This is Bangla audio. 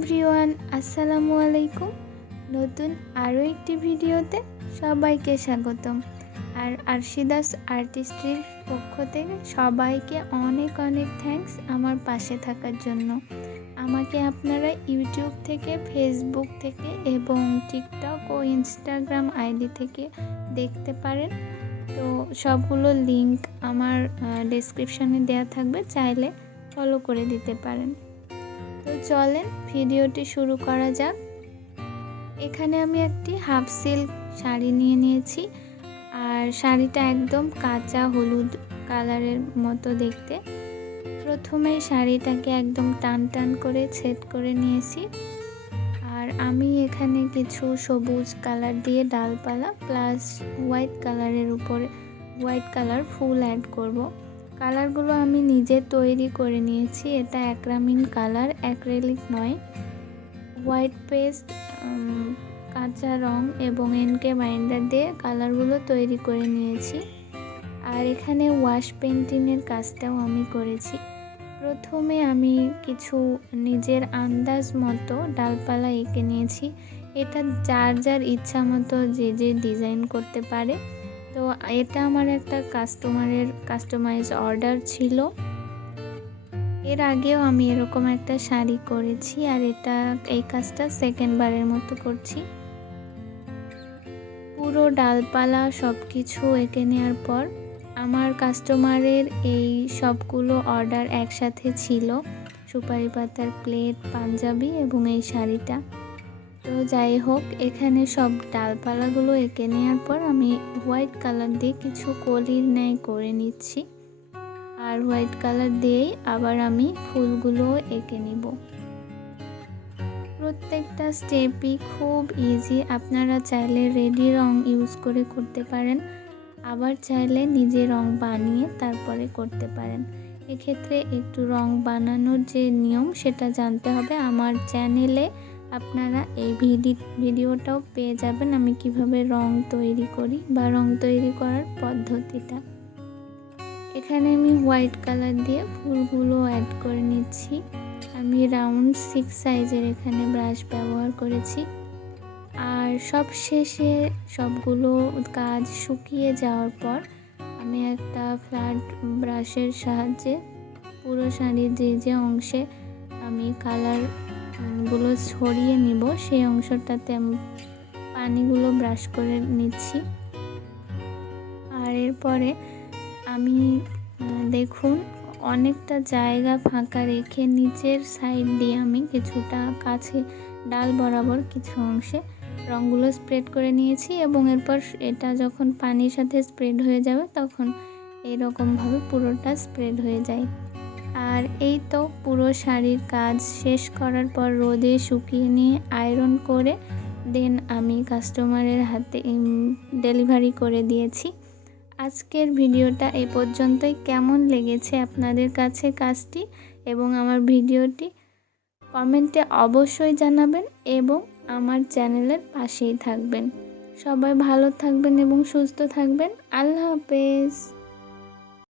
এভরিওয়ান, আসসালামু আলাইকুম। নতুন আরও একটি ভিডিওতে সবাইকে স্বাগতম। আর আরশিদাস আর্টিস্ট্রির পক্ষ থেকে সবাইকে অনেক অনেক থ্যাঙ্কস আমার পাশে থাকার জন্য। আমাকে আপনারা ইউটিউব থেকে, ফেসবুক থেকে এবং টিকটক ও ইনস্টাগ্রাম আইডি থেকে দেখতে পারেন। তো সবগুলো লিংক আমার ডেসক্রিপশনে দেওয়া থাকবে, চাইলে ফলো করে দিতে পারেন। তো চলেন ভিডিওটি শুরু করা যাক। এখানে আমি একটি হাফ সিল্ক শাড়ি নিয়ে নিয়েছি, আর শাড়িটা একদম কাঁচা হলুদ কালারের মতো দেখতে। প্রথমেই শাড়িটাকে একদম টান টান করে সেট করে নিয়েছি। আর আমি এখানে কিছু সবুজ কালার দিয়ে ডালপালা প্লাস হোয়াইট কালারের উপরে হোয়াইট কালার ফুল অ্যাড করব। কালারগুলো আমি নিজে তৈরি করে নিয়েছি। এটা অ্যাক্রামিন কালার, অ্যাক্রেলিক নয়। হোয়াইট পেস্ট, কাঁচা রং এবং এনকে বাইন্ডার দিয়ে কালারগুলো তৈরি করে নিয়েছি। আর এখানে ওয়াশ পেন্টিংয়ের কাজটাও আমি করেছি। প্রথমে আমি কিছু নিজের আন্দাজ মতো ডালপালা এঁকে নিয়েছি। এটা যার যার ইচ্ছা মতো যে যে ডিজাইন করতে পারে। তো এটা আমার একটা কাস্টমাইজ অর্ডার ছিল। এর আগেও আমি এরকম একটা শাড়ি করেছি, আর এই কাজটা সেকেন্ড বারের মতো করছি। পুরো ডালপালা সব কিছু এঁকে নেওয়ার পর আমার কাস্টমারের এই সবগুলো অর্ডার একসাথে ছিল, সুপারি পাতার প্লেট, পাঞ্জাবি এবং এই শাড়িটা। তো যাই হোক, এখানে সব ডালপালাগুলো এঁকে নেওয়ার পর আমি হোয়াইট কালার দিয়ে কিছু কলির ন্যায় করে নিচ্ছি। আর হোয়াইট কালার দিয়েই আবার আমি ফুলগুলো এঁকে নিব। প্রত্যেকটা স্টেপই খুব ইজি। আপনারা চাইলে রেডি রং ইউজ করে করতে পারেন, আবার চাইলে নিজে রং বানিয়ে তারপরে করতে পারেন। এক্ষেত্রে একটু রং বানানোর যে নিয়ম সেটা জানতে হবে। আমার চ্যানেলে আপনারা এই ভিডিওটাও পেয়ে যাবেন, আমি কিভাবে রং তৈরি করি বা রং তৈরি করার পদ্ধতিটা। এখানে আমি হোয়াইট কালার দিয়ে ফুলগুলো অ্যাড করে নিচ্ছি। আমি রাউন্ড 6 সাইজের এখানে ব্রাশ ব্যবহার করেছি। আর সব শেষে সবগুলো কাজ শুকিয়ে যাওয়ার পর আমি একটা ফ্ল্যাট ব্রাশের সাহায্যে পুরো শাড়ির যে অংশে আমি কালারগুলো ছড়িয়ে নিব সেই অংশটাতে আমি পানিগুলো ব্রাশ করে নিচ্ছি। আর এরপরে আমি দেখুন অনেকটা জায়গা ফাঁকা রেখে নিচের সাইড দিয়ে আমি কিছুটা কাছে ডাল বরাবর কিছু অংশে রঙগুলো স্প্রেড করে নিয়েছি, এবং এরপর এটা যখন পানির সাথে স্প্রেড হয়ে যাবে তখন এইরকমভাবে পুরোটা স্প্রেড হয়ে যায়। আর এই তো পুরো শাড়ির কাজ শেষ করার পর রোদে শুকিয়ে নিয়ে আয়রন করে দেন আমি কাস্টমারের হাতে ডেলিভারি করে দিয়েছি। আজকের ভিডিওটা এ পর্যন্তই। কেমন লেগেছে আপনাদের কাছে কাজটি এবং আমার ভিডিওটি কমেন্টে অবশ্যই জানাবেন, এবং আমার চ্যানেলের পাশেই থাকবেন। সবাই ভালো থাকবেন এবং সুস্থ থাকবেন। আল্লাহ হাফেজ।